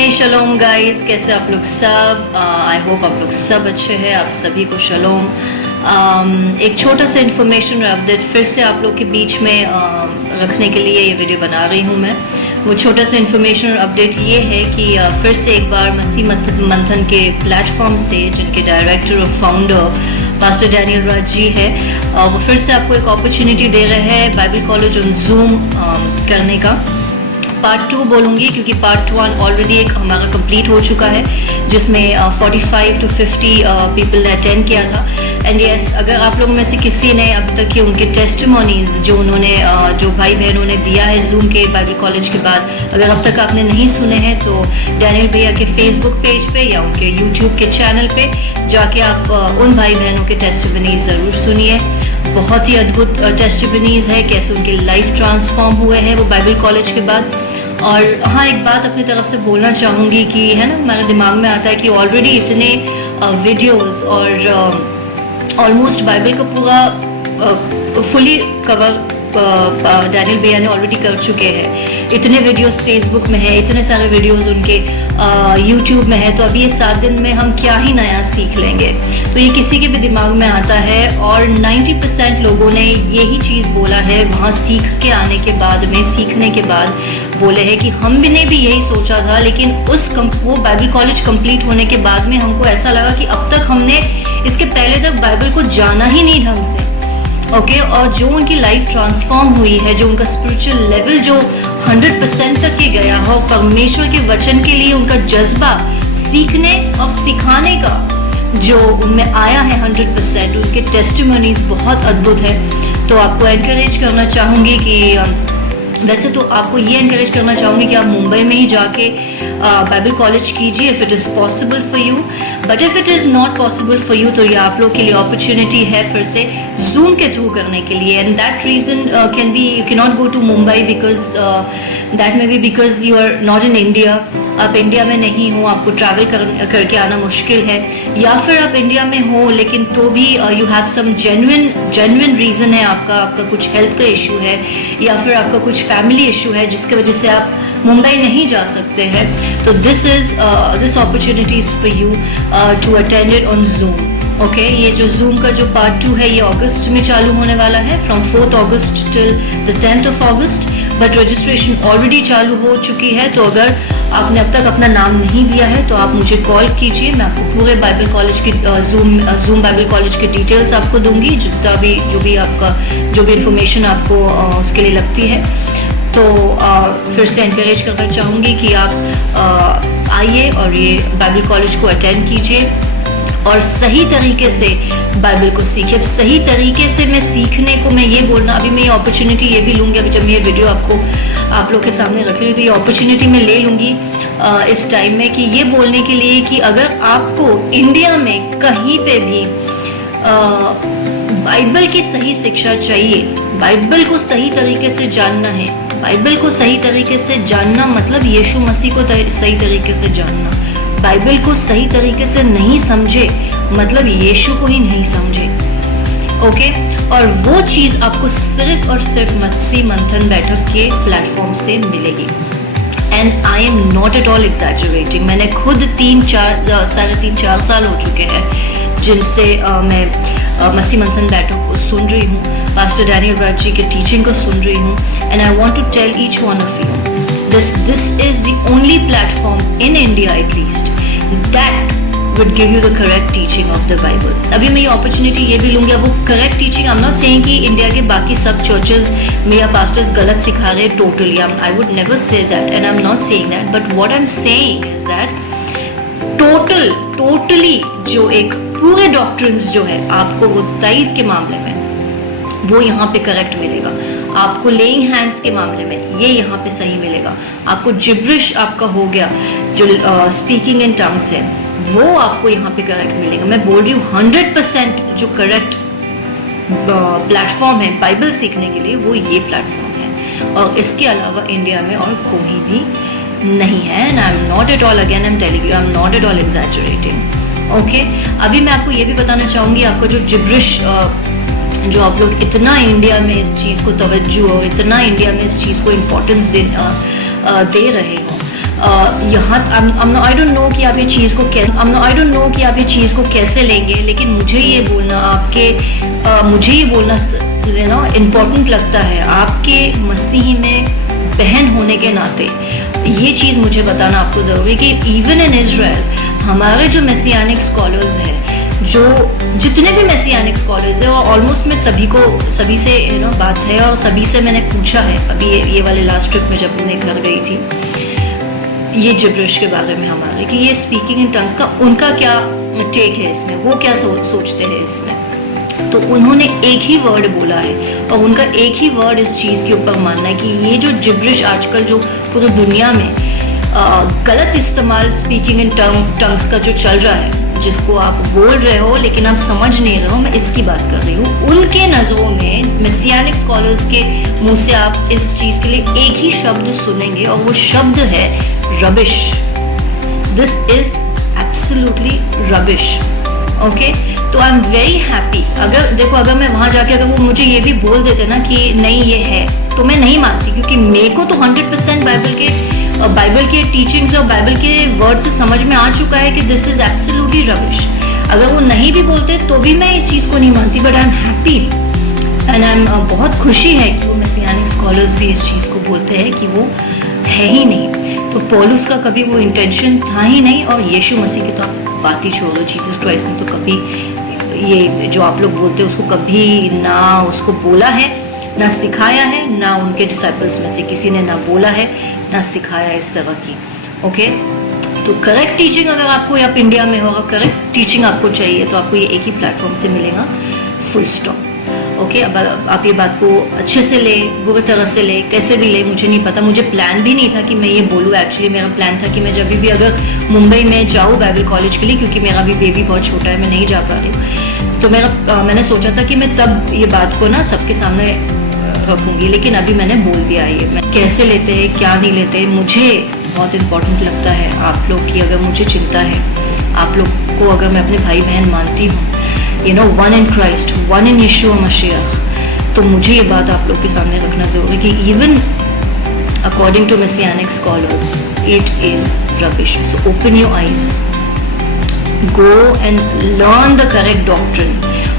हे शलोम guys, कैसे आप लोग सब? आई होप आप लोग सब अच्छे हैं। आप सभी को शलोम। एक छोटा सा इन्फॉर्मेशन और अपडेट फिर से आप लोग के बीच में रखने के लिए ये वीडियो बना रही हूँ मैं। वो छोटा सा इन्फॉर्मेशन और अपडेट ये है कि फिर से एक बार मसीह मंथन के प्लेटफॉर्म से, जिनके डायरेक्टर और founder pastor Daniel Raj ji है, वो फिर से आपको एक अपॉर्चुनिटी दे रहे हैं बाइबल कॉलेज ऑन जूम करने का। पार्ट 2 बोलूँगी क्योंकि पार्ट 1 ऑलरेडी एक हमारा कंप्लीट हो चुका है, जिसमें 45 to 50 पीपल ने अटेंड किया था। एंड यस, अगर आप लोगों में से किसी ने अभी तक के उनके टेस्टिमोनीज जो उन्होंने जो भाई बहनों ने दिया है जूम के बाइबल कॉलेज के बाद, अगर अब तक आपने नहीं सुने हैं तो डैनियल भैया के फेसबुक पेज पे या उनके यूट्यूब के चैनल पे जाके आप उन भाई बहनों के टेस्टिमोनीज ज़रूर सुनिए। बहुत ही अद्भुत टेस्टिमोनीज है, कैसे उनके लाइफ ट्रांसफॉर्म हुए हैं वो बाइबल कॉलेज के बाद। और हाँ, एक बात अपनी तरफ से बोलना चाहूँगी कि है ना, हमारे दिमाग में आता है कि ऑलरेडी इतने वीडियोस और ऑलमोस्ट बाइबल को पूरा फुली कवर डैनियल भैया ने ऑलरेडी कर चुके हैं। इतने वीडियोस फेसबुक में है, इतने सारे वीडियोस उनके यूट्यूब में है, तो अभी ये 7 दिन में हम क्या ही नया सीख लेंगे, तो ये किसी के भी दिमाग में आता है। और 90% लोगों ने यही चीज़ बोला है वहाँ सीख के आने के बाद में, सीखने के बाद बोले हैं कि हम भी ने भी यही सोचा था, लेकिन वो बाइबल कॉलेज कंप्लीट होने के बाद में हमको ऐसा लगा कि अब तक हमने इसके पहले तक बाइबल को जाना ही नहीं ढंग से। ओके, और जो उनकी लाइफ ट्रांसफॉर्म हुई है, जो उनका स्पिरिचुअल लेवल जो 100% तक के गया हो, परमेश्वर के वचन के लिए उनका जज्बा सीखने और सिखाने का जो उनमें आया है 100%, उनके टेस्टिमोनीज बहुत अद्भुत है। तो आपको एनकरेज करना चाहूँगी कि वैसे तो आपको ये एनकरेज करना चाहूँगी कि आप मुंबई में ही जाके बाइबल कॉलेज कीजिए if it is possible for you. But if it is not possible for you तो ये आप लोग के लिए अपॉर्चुनिटी है फिर से जूम के थ्रू करने के लिए। And that reason can be you can not go to Mumbai because that may be because you are not in India. आप इंडिया में नहीं हो, आपको ट्रैवल करके आना मुश्किल है, या फिर आप इंडिया में हो लेकिन तो भी you have some genuine reason है, आपका कुछ हेल्थ का इशू है या फिर आपका कुछ फैमिली इशू है जिसकी वजह से आप मुंबई नहीं जा सकते हैं, तो this opportunity for you to attend it on Zoom. Okay, ये जो जूम का जो पार्ट 2 है ये अगस्त में चालू होने वाला है, from 4th August till the 10th of August। But registration already चालू हो चुकी है, तो अगर आपने अब तक अपना नाम नहीं दिया है तो आप मुझे कॉल कीजिए। मैं आपको पूरे बाइबल कॉलेज की जूम बाइबल कॉलेज की डिटेल्स आपको दूंगी, जितना भी जो भी इंफॉर्मेशन आपको उसके लिए लगती है। तो फिर से एनकरेज करना चाहूँगी कि आप आइए और ये बाइबल कॉलेज को अटेंड कीजिए और सही तरीके से बाइबल को सीखे। सही तरीके से मैं सीखने को मैं ये बोलना, अभी मैं ये अपॉर्चुनिटी ये भी लूँगी, अभी जब मैं ये वीडियो आप लोग के सामने रख रही हूँ तो ये अपॉर्चुनिटी मैं ले लूँगी इस टाइम में कि ये बोलने के लिए कि अगर आपको इंडिया में कहीं पे भी बाइबल की सही शिक्षा चाहिए, बाइबल को सही तरीके से जानना है, बाइबल को सही तरीके से जानना मतलब यीशु मसीह को सही तरीके से जानना, बाइबल को सही तरीके से नहीं समझे मतलब यीशु को ही नहीं समझे। ओके, और वो चीज़ आपको सिर्फ और सिर्फ मसीह मंथन बैठक के प्लेटफॉर्म से मिलेगी। And I am not at all exaggerating. मैंने खुद 3-4 साल हो चुके हैं जिनसे मैं मसीह मंथन बैठक को सुन रही हूँ, पास्टर डैनियल राज जी के टीचिंग को सुन रही हूँ। And I want to tell each one of you this is the only platform in India at least that would give you the correct teaching of the Bible. अभी मैं ये opportunity ये भी लूँगी, वो correct teaching, I'm not saying कि India के बाकी सब churches में या pastors गलत सिखा रहे totally, I would never say that and I'm not saying that, but what I'm saying is that totally जो एक पूरे doctrines जो है आपको वो ताइद के मामले में वो यहाँ पे करेक्ट मिलेगा, आपको लेइंग हैंड्स के मामले में ये यहाँ पे सही मिलेगा, आपको जिब्रिश आपका हो गया जो स्पीकिंग इन टंग्स है वो आपको यहाँ पे करेक्ट मिलेगा। मैं बोल रही हूँ 100% जो करेक्ट प्लेटफॉर्म है बाइबल सीखने के लिए वो ये प्लेटफॉर्म है, और इसके अलावा इंडिया में और कोई भी नहीं है। And I am not at all, again I am telling you, I am not at all exaggerating. Okay, अभी मैं आपको ये भी बताना चाहूँगी, आपको जो जिब्रिश जो आप लोग इतना इंडिया में इस चीज़ को तवज्जो और इतना इंडिया में इस चीज़ को इम्पोर्टेंस दे रहे हो, यहाँ आई डोंट नो कि आप ये चीज़ को कैसे लेंगे, लेकिन मुझे ये बोलना इम्पोर्टेंट लगता है आपके मसीह में बहन होने के नाते। ये चीज़ मुझे बताना आपको ज़रूरी कि इवन इन इज़राइल हमारे जो मेसियानिक स्कॉलर्स हैं, जो जितने भी मेसियानिक स्कॉलर्स हैं, और ऑलमोस्ट मैं सभी से बात है और सभी से मैंने पूछा है अभी ये वाले लास्ट ट्रिप में जब मैं घर गई थी, ये जिब्रिश के बारे में हमारे कि ये स्पीकिंग इन टंग्स का उनका क्या टेक है इसमें, वो क्या सोचते हैं इसमें। तो उन्होंने एक ही वर्ड बोला है और उनका एक ही वर्ड इस चीज़ के ऊपर मानना है कि ये जो जिब्रिश आजकल जो पूरी दुनिया में गलत इस्तेमाल स्पीकिंग इन टंग्स का जो चल रहा है, जिसको आप बोल रहे हो लेकिन आप समझ नहीं रहे हो, मैं इसकी बात कर रही हूँ। उनके नज़रों में मेसियानिक स्कॉलर्स के मुंह से आप इस चीज़ के लिए एक ही शब्द सुनेंगे और वो शब्द है rubbish. This is absolutely rubbish. Okay, तो आई एम वेरी हैप्पी। अगर मैं वहाँ जाके अगर वो मुझे ये भी बोल देते ना कि नहीं ये है, तो मैं नहीं मानती, क्योंकि मेरे को तो 100% बाइबल के टीचिंग्स और बाइबल के वर्ड से समझ में आ चुका है कि दिस इज एब्सोल्युटली रबिश। अगर वो नहीं भी बोलते तो भी मैं इस चीज़ को नहीं मानती, but I am happy and I am बहुत खुशी है कि वो मेसियानिक स्कॉलर्स भी इस चीज़ को बोलते हैं कि वो है ही नहीं। तो पौलुस का कभी वो इंटेंशन था ही नहीं, और यीशु मसीह की तो आप बात ही छोड़ो, जीसस क्राइस्ट ने तो कभी ये जो आप लोग बोलते हैं उसको कभी ना उसको बोला है, ना सिखाया है, ना उनके डिसाइपल्स में से किसी ने ना बोला है, ना सिखाया इस तरह की। ओके, तो करेक्ट टीचिंग अगर आपको आप इंडिया में होगा, करेक्ट टीचिंग आपको चाहिए तो आपको ये एक ही प्लेटफॉर्म से मिलेगा, फुल स्टॉप। ओके, अब आप ये बात को अच्छे से ले, बुरी तरह से ले, कैसे भी ले, मुझे नहीं पता। मुझे प्लान भी नहीं था कि मैं ये बोलूँ। एक्चुअली मेरा प्लान था कि मैं जब भी अगर मुंबई में जाऊँ बाइबल कॉलेज के लिए, क्योंकि मेरा भी बेबी बहुत छोटा है, मैं नहीं जा पा रही हूँ, तो मैंने सोचा था कि मैं तब ये बात को ना सबके सामने रखूंगी, लेकिन अभी मैंने बोल दिया ये मैं कैसे लेते हैं क्या नहीं लेते। मुझे बहुत इम्पोर्टेंट लगता है आप लोग की, अगर मुझे चिंता है आप लोग को, अगर मैं अपने भाई बहन मानती हूँ, one in Christ, one in Yeshu Masih, तो मुझे ये बात आप लोग के सामने रखना जरूरी कि even according to Messianic scholars it is rubbish. So open your eyes, go and learn the correct doctrine,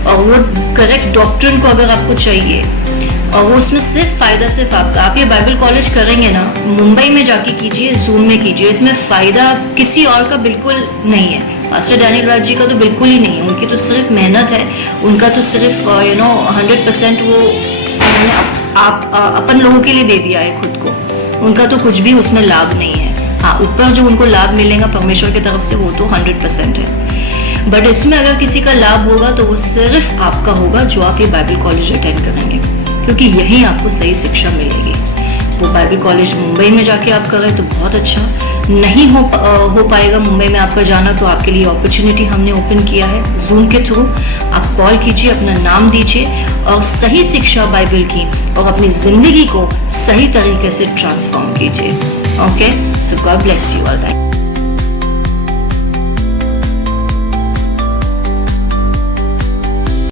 और वो करेक्ट डॉक्ट्रिन को अगर आपको चाहिए और वो उसमें सिर्फ आपका, आप ये बाइबल कॉलेज करेंगे ना, मुंबई में जाके कीजिए, जूम में कीजिए, इसमें फायदा किसी और का बिल्कुल नहीं है। पास्टर डैनियल राज जी का तो बिल्कुल ही नहीं है, उनकी तो सिर्फ मेहनत है, उनका तो सिर्फ 100% वो अपन लोगों के लिए दे दिया है खुद को, उनका तो कुछ भी उसमें लाभ नहीं है। हाँ, ऊपर जो उनको लाभ मिलेगा परमेश्वर की तरफ से वो तो 100% है, बट इसमें अगर किसी का लाभ होगा तो वो सिर्फ आपका होगा जो आप ये बाइबल कॉलेज अटेंड करेंगे, क्योंकि यहीं आपको सही शिक्षा मिलेगी। वो बाइबल कॉलेज मुंबई में जाके आप करें तो बहुत अच्छा, नहीं हो पाएगा मुंबई में आपका जाना, तो आपके लिए अपॉर्चुनिटी हमने ओपन किया है जूम के थ्रू। आप कॉल कीजिए, अपना नाम दीजिए और सही शिक्षा बाइबल की और अपनी जिंदगी को सही तरीके से ट्रांसफॉर्म कीजिए। Okay, so God bless you all.